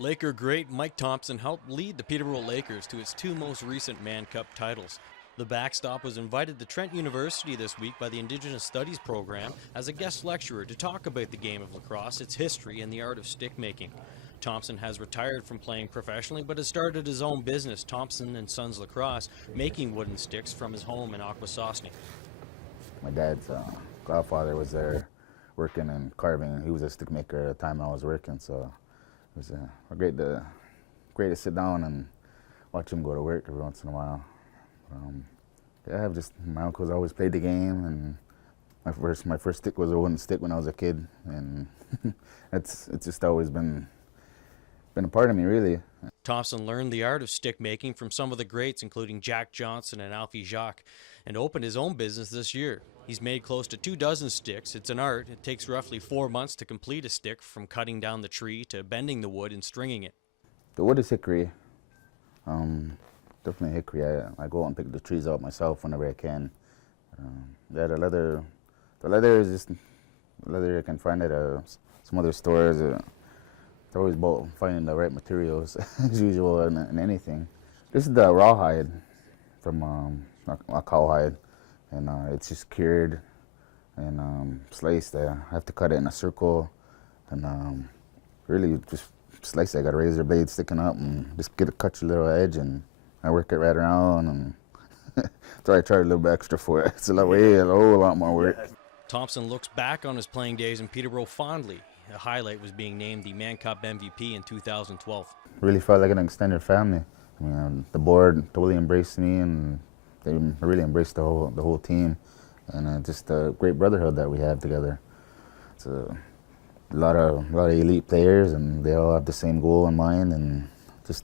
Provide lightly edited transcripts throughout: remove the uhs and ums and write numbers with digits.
Laker great Mike Thompson helped lead the Peterborough Lakers to its two most recent Mann Cup titles. The backstop was invited to Trent University this week by the Indigenous Studies program as a guest lecturer to talk about the game of lacrosse, its history, and the art of stick making. Thompson has retired from playing professionally but has started his own business, Thompson and Sons Lacrosse, making wooden sticks from his home in Akwesasne. My dad's godfather was there working and carving. He was a stick maker at the time I was working, so it was great to sit down and watch him go to work every once in a while. Yeah, my uncles always played the game, and my first stick was a wooden stick when I was a kid, and it's just always been a part of me, really. Thompson learned the art of stick making from some of the greats, including Jack Johnson and Alfie Jacques, and opened his own business this year. He's made close to 24 sticks. It's an art. It takes roughly 4 months to complete a stick, from cutting down the tree to bending the wood and stringing it. The wood is hickory. Definitely hickory. I go out and pick the trees out myself whenever I can. Yeah, the leather is just the leather I can find at some other stores. It's always about finding the right materials, as usual, in anything. This is the rawhide from a cowhide, and it's just cured and sliced. I have to cut it in a circle, and really just slice it. I got a razor blade sticking up, and just cut your little edge, and I work it right around, and so I charge a little bit extra for it. It's a whole lot more work. Thompson looks back on his playing days in Peterborough fondly. A highlight was being named the Mann Cup MVP in 2012. Really felt like an extended family. I mean, the board totally embraced me, and they really embraced the whole team, and just a great brotherhood that we have together. It's a lot of elite players, and they all have the same goal in mind, and it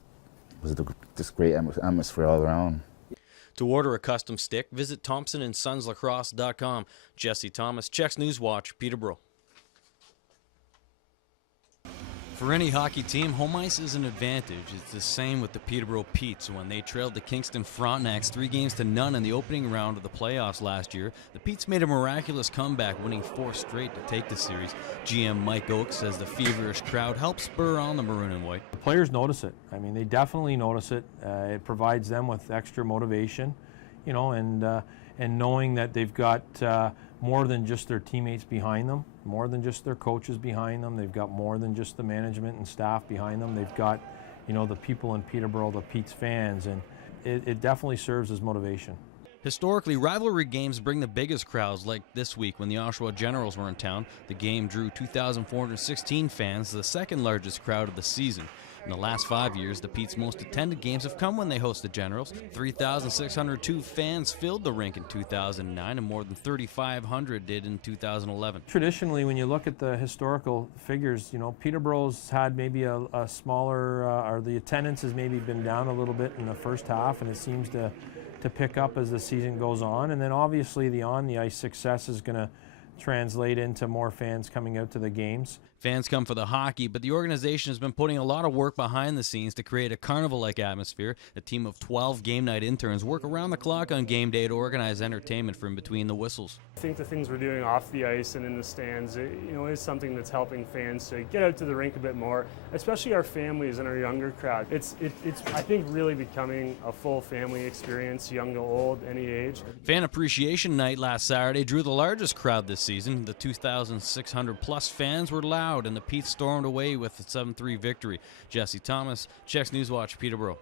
was just great atmosphere all around. To order a custom stick, visit ThompsonandSonsLacrosse.com. Jesse Thomas, Czechs News Watch, Peterborough. For any hockey team, home ice is an advantage. It's the same with the Peterborough Petes. When they trailed the Kingston Frontenacs 3-0 in the opening round of the playoffs last year, the Petes made a miraculous comeback, winning 4 straight to take the series. GM Mike Oakes says the feverish crowd helped spur on the maroon and white. The players notice it. I mean, they definitely notice it. It provides them with extra motivation, you know, and knowing that they've got more than just their teammates behind them, more than just their coaches behind them. They've got more than just the management and staff behind them. They've got, you know, the people in Peterborough, the Petes fans, and it definitely serves as motivation. Historically, rivalry games bring the biggest crowds, like this week when the Oshawa Generals were in town. The game drew 2,416 fans, the second largest crowd of the season. In the last 5 years, the Pete's most attended games have come when they host the Generals. 3,602 fans filled the rink in 2009, and more than 3,500 did in 2011. Traditionally, when you look at the historical figures, you know, Peterborough's had maybe a smaller, or the attendance has maybe been down a little bit in the first half, and it seems to pick up as the season goes on. And then obviously the on-the-ice success is going to translate into more fans coming out to the games. Fans come for the hockey, but the organization has been putting a lot of work behind the scenes to create a carnival-like atmosphere. A team of 12 game night interns work around the clock on game day to organize entertainment from between the whistles. I think the things we're doing off the ice and in the stands, is something that's helping fans to get out to the rink a bit more, especially our families and our younger crowd. It's I think really becoming a full family experience, young to old, any age. Fan Appreciation Night last Saturday drew the largest crowd this season. The 2,600 plus fans were loud, and the Petes stormed away with a 7-3 victory. Jesse Thomas, Czechs News Watch, Peterborough.